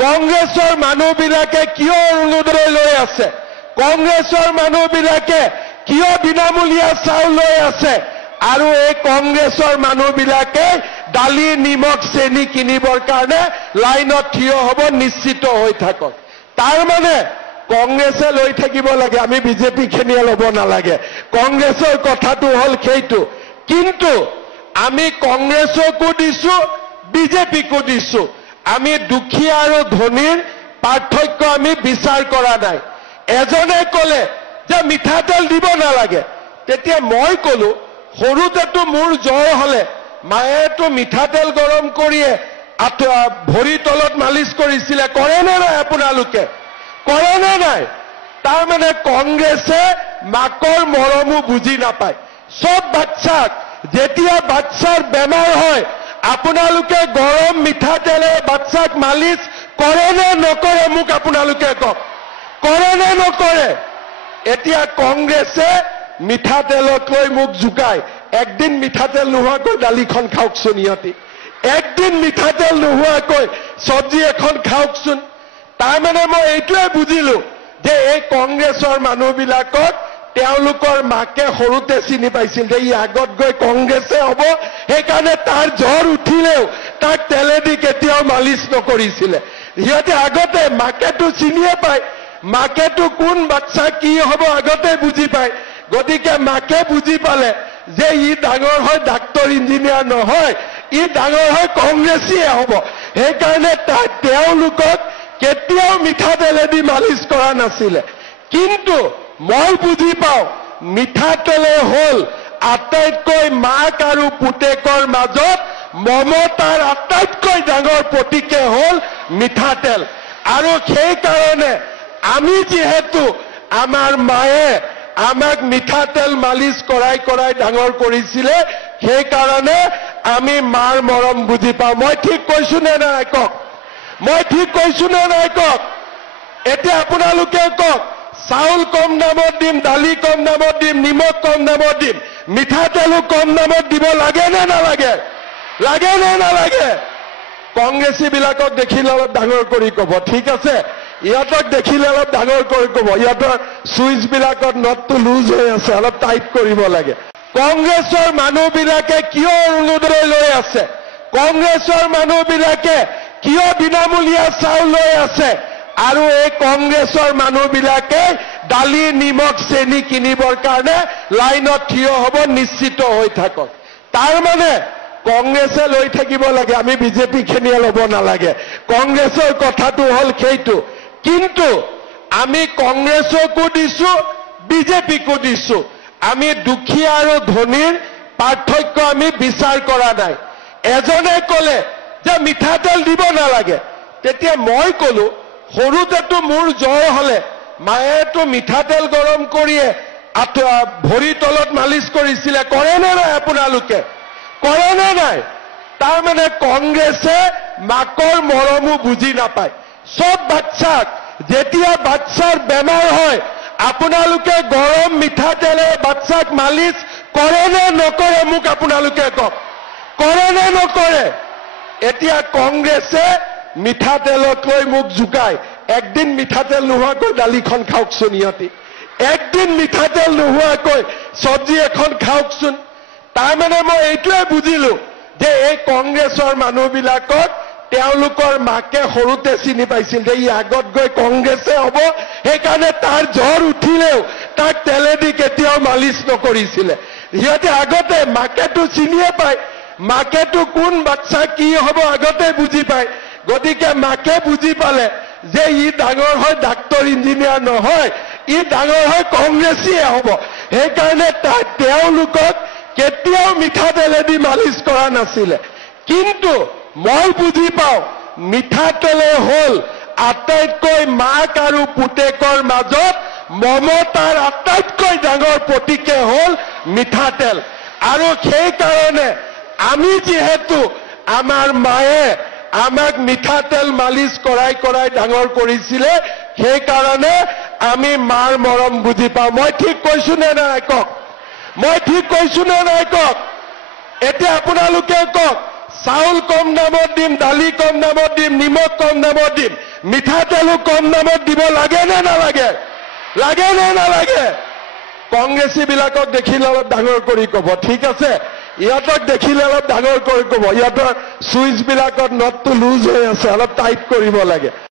কংগ্ৰেছৰ মানুহবিলাকে কিয় অৰুণোদয় লৈ আছে? কংগ্ৰেছৰ মানুহবিলাকে কিয় বিনামূলীয়া চাউল লৈ আছে? আৰু এই কংগ্ৰেছৰ মানুহবিলাকে দালি নিমখ চেনি কিনিবৰ কাৰণে লাইনত থিয় হ'ব, নিশ্চিত হৈ থাকক। তাৰ মানে কংগ্ৰেছে লৈ থাকিব লাগে, আমি বিজেপি খিনিয়ে ল'ব নালাগে। কংগ্ৰেছৰ কথাটো হ'ল সেইটো। কিন্তু আমি কংগ্ৰেছকো দিছো, বিজেপিকো দিছো। আমি দুখীয়া আৰু ধনীৰ পাৰ্থক্য আমি বিচাৰ কৰা নাই। এজনে ক'লে যে মিঠাতেল দিব নালাগে, তেতিয়া মই ক'লো সৰুতেতো মোৰ জ্বৰ হ'লে মায়েতো মিঠাতেল গৰম কৰিয়ে ভৰি তলত মালিচ কৰিছিলে। কৰে নে নাই আপোনালোকে? কৰে নে নাই? তাৰমানে কংগ্ৰেছে মাকৰ মৰমো বুজি নাপায়। সব বাচ্চাক যেতিয়া বাচ্চাৰ বেমাৰ হয় আপোনালোকে গৰম মিঠাতেলে বাচ্চাক মালিচ কৰে নে নকৰে? মোক আপোনালোকে কওক, কৰে নে নকৰে? এতিয়া কংগ্ৰেছে মিঠাতেলক লৈ মোক জোকায়। একদিন মিঠাতেল নোহোৱাকৈ দালিখন খাওকচোন, ইহঁতি একদিন মিঠাতেল নোহোৱাকৈ চব্জি এখন খাওকচোন। তাৰমানে মই এইটোৱে বুজিলো যে এই কংগ্ৰেছৰ মানুহবিলাকক তেওঁলোকৰ মাকে সৰুতে চিনি পাইছিল যে ই আগত গৈ কংগ্ৰেছে হ'ব, সেইকাৰণে তাৰ জ্বৰ উঠিলেও তাক তেলেদি কেতিয়াও মালিচ নকৰিছিলে। সিহঁতে আগতে মাকেতো চিনিয়ে পায়, মাকেতো কোন বাচ্চা কি হ'ব আগতে বুজি পায়। গতিকে মাকে বুজি পালে যে ই ডাঙৰ হয় ডাক্তৰ ইঞ্জিনিয়াৰ নহয়, ই ডাঙৰ হয় কংগ্ৰেছীয়ে হ'ব। সেইকাৰণে তেওঁলোকক কেতিয়াও মিঠাতেলেদি মালিচ কৰা নাছিলে। কিন্তু মই বুজি পাওঁ মিঠাতেলে হ'ল আটাইতকৈ মাক আৰু পুতেকৰ মাজত মমতাৰ আটাইতকৈ ডাঙৰ প্ৰতীকে হ'ল মিঠাতেল। আৰু সেইকাৰণে আমি যিহেতু আমাৰ মায়ে আমাক মিঠাতেল মালিচ কৰাই কৰাই ডাঙৰ কৰিছিলে, সেইকাৰণে আমি মাৰ মৰম বুজি পাওঁ। মই ঠিক কৈছো নে নাই কওক? মই ঠিক কৈছো নে নাই কওক? এতিয়া আপোনালোকে কওক, চাউল কম দামত দিম, দালি কম দামত দিম, নিমখ কম দামত দিম, মিঠাতেলো কম দামত দিব লাগে নে নালাগে? লাগে নে নালাগে? কংগ্ৰেছী বিলাকক দেখিলে অলপ ডাঙৰ কৰি ক'ব, ঠিক আছে? ইহঁতক দেখিলে অলপ ডাঙৰ কৰি ক'ব, ইহঁতৰ চুইচ বিলাকত নটটো লুজ হৈ আছে, অলপ টাইট কৰিব লাগে। কংগ্ৰেছৰ মানুহবিলাকে কিয় অৰুণোদয় লৈ আছে? কংগ্ৰেছৰ মানুহবিলাকে কিয় বিনামূলীয়া চাউল লৈ আছে? আৰু এই কংগ্ৰেছৰ মানুহবিলাকে দালি নিমখ চেনি কিনিবৰ কাৰণে লাইনত থিয় হ'ব, নিশ্চিত হৈ থাকক। তাৰ মানে কংগ্ৰেছে লৈ থাকিব লাগে, আমি বিজেপি খিনিয়ে ল'ব নালাগে। কংগ্ৰেছৰ কথাটো হ'ল সেইটো। কিন্তু আমি কংগ্ৰেছকো দিছো, বিজেপিকো দিছো। আমি দুখীয়া আৰু ধনীৰ পাৰ্থক্য আমি বিচাৰ কৰা নাই। এজনে ক'লে যে মিঠাতেল দিব নালাগে, তেতিয়া মই ক'লো সৰুতেতো মোৰ জ্বৰ হ'লে মায়েতো মিঠাতেল গৰম কৰিয়ে ভৰি তলত মালিচ কৰিছিলে। কৰে নে নাই আপোনালোকে? কৰে নে নাই? তাৰমানে কংগ্ৰেছে মাকৰ মৰমো বুজি নাপায়। সব বাচ্চাক যেতিয়া বাচ্চাৰ বেমাৰ হয় আপোনালোকে গৰম মিঠাতেলে বাচ্চাক মালিচ কৰে নে নকৰে? মোক আপোনালোকে কওক, কৰে নে নকৰে? এতিয়া কংগ্ৰেছে মিঠাতেলক লৈ মোক জোকায়। একদিন মিঠাতেল নোহোৱাকৈ দালিখন খাওকচোন, ইহঁতি একদিন মিঠাতেল নোহোৱাকৈ চব্জি এখন খাওকচোন। তাৰমানে মই এইটোৱে বুজিলো যে এই কংগ্ৰেছৰ মানুহবিলাকক তেওঁলোকৰ মাকে সৰুতে চিনি পাইছিল যে ই আগত গৈ কংগ্ৰেছে হ'ব, সেইকাৰণে তাৰ জ্বৰ উঠিলেও তাক তেলেদি কেতিয়াও মালিচ নকৰিছিলে। সিহঁতে আগতে মাকেতো চিনিয়ে পায়, মাকেতো কোন বাচ্চা কি হ'ব আগতে বুজি পায়। গতিকে মাকে বুজি পালে যে ই ডাঙৰ হয় ডাক্তৰ ইঞ্জিনিয়াৰ নহয়, ই ডাঙৰ হয় কংগ্ৰেছীয়ে হ'ব। সেইকাৰণে তেওঁলোকক কেতিয়াও মিঠাতেলেদি মালিচ কৰা নাছিলে। কিন্তু মই বুজি পাওঁ মিঠাতেলে হ'ল আটাইতকৈ মাক আৰু পুতেকৰ মাজত মমতাৰ আটাইতকৈ ডাঙৰ প্ৰতীকে হ'ল মিঠাতেল। আৰু সেইকাৰণে আমি যিহেতু আমাৰ মায়ে আমাক মিঠাতেল মালিচ কৰাই কৰাই ডাঙৰ কৰিছিলে, সেইকাৰণে আমি মাৰ মৰম বুজি পাওঁ। মই ঠিক কৈছো নে নাই কওক? মই ঠিক কৈছো নে নাই কওক? এতিয়া আপোনালোকে কওক, চাউল কম দামত দিম, দালি কম দামত দিম, নিমখ কম দামত দিম, মিঠাতেলো কম দামত দিব লাগে নে নালাগে? লাগে নে নালাগে? কংগ্ৰেছী বিলাকক দেখিলে অলপ ডাঙৰ কৰি কব, ঠিক আছে? ইহঁতক দেখিলে অলপ ডাঙৰ কৰি কব, ইহঁতৰ চুইচ বিলাকত নটটো লুজ হৈ আছে, অলপ টাইট কৰিব লাগে।